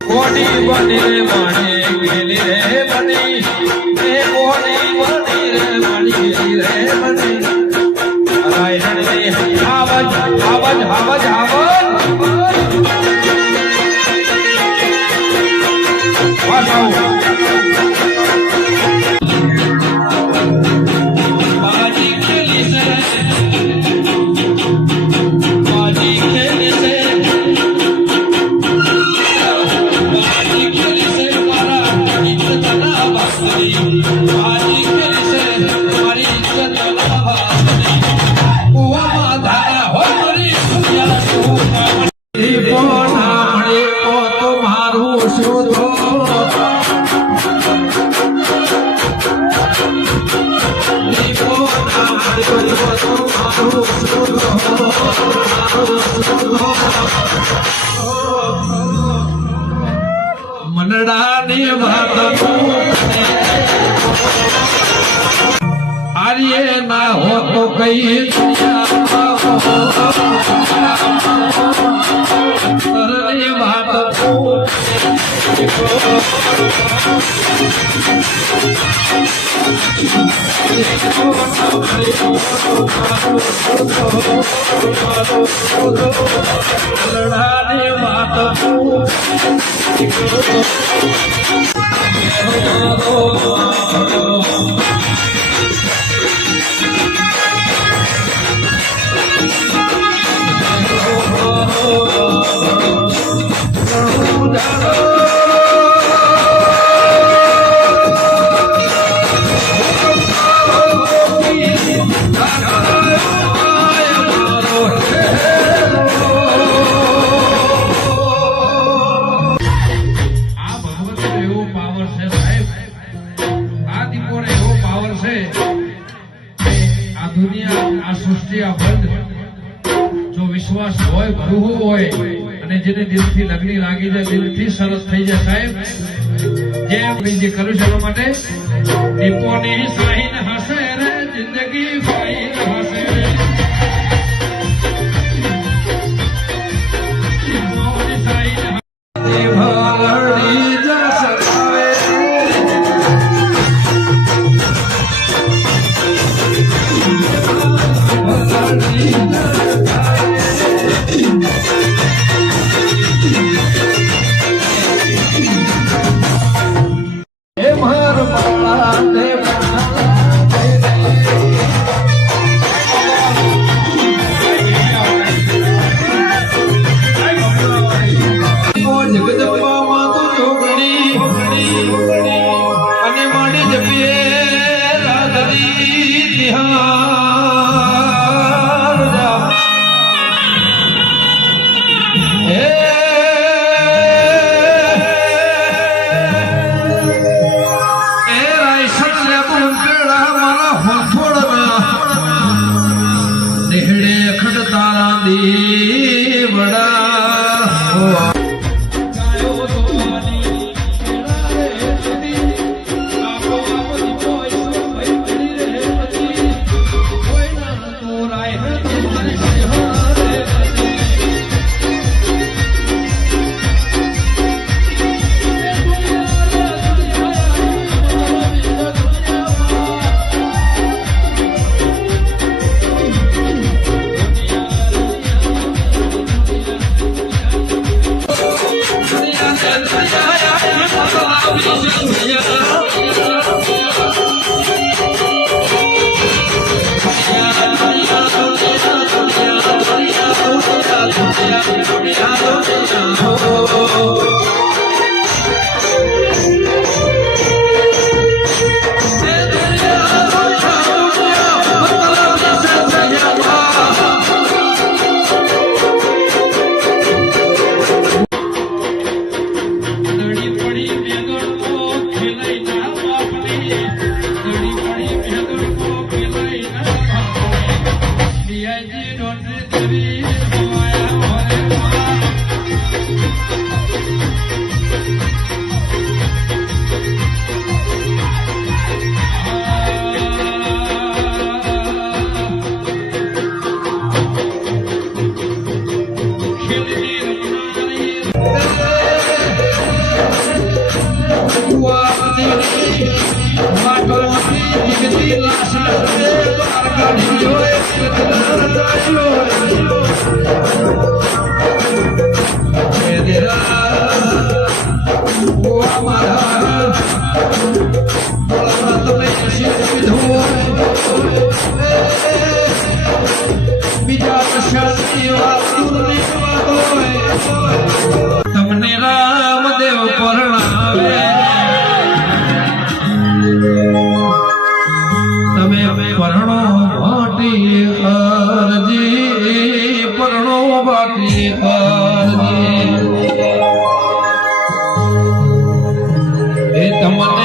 બની બની બની રે બની? રે બની બની રે બની રે બની? રાયણ ને આવજ આવજ આવજ આવજ વાસાઓ ઓ તો મારું શોધો મનડાની વાત આર્ય ના હો તો કઈ મનડાની આ દુનિયા, આ સૃષ્ટિ, આ બંધ. જો વિશ્વાસ હોય, ભરવું હોય, અને જેને દિલથી લગની લાગી જાય, દિલથી સરસ થઈ જાય, સાહેબ જેમ જે કર્યું છે એના માટે દીપોની સાહીન હશે રે જિંદગી Because the shall see you તમને રામદેવ પરણાવે. તમે પરણો ભાટી અરજી પરણો ભાટી અરજી. એ તમારે